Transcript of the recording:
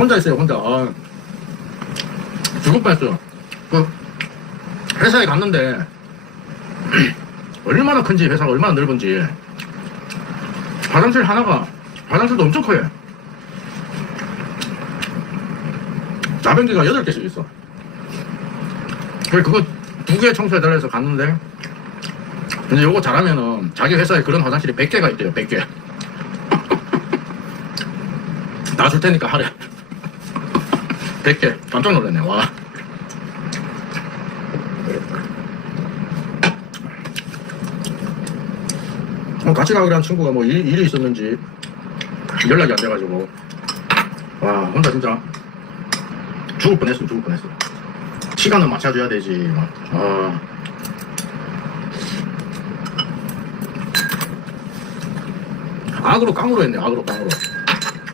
혼자 있어요, 혼자. 아, 죽을 뻔했어요. 그, 회사에 갔는데, 얼마나 큰지, 회사가 얼마나 넓은지. 화장실 하나가, 화장실도 엄청 커요. 자변기가 8개씩 있어. 그래, 그거 두 개 청소해달라 해서 갔는데, 근데 요거 잘하면은 자기 회사에 그런 화장실이 100개가 있대요, 100개. 나 줄 테니까 하래. 100개. 깜짝 놀랐네, 와. 어, 같이 가기로 한 친구가 뭐 일, 일이 있었는지 연락이 안 돼가지고. 와, 혼자 진짜 죽을 뻔했어, 죽을 뻔했어. 시간은 맞춰줘야 되지. 막. 아. 악으로 깡으로 했네, 악으로 깡으로.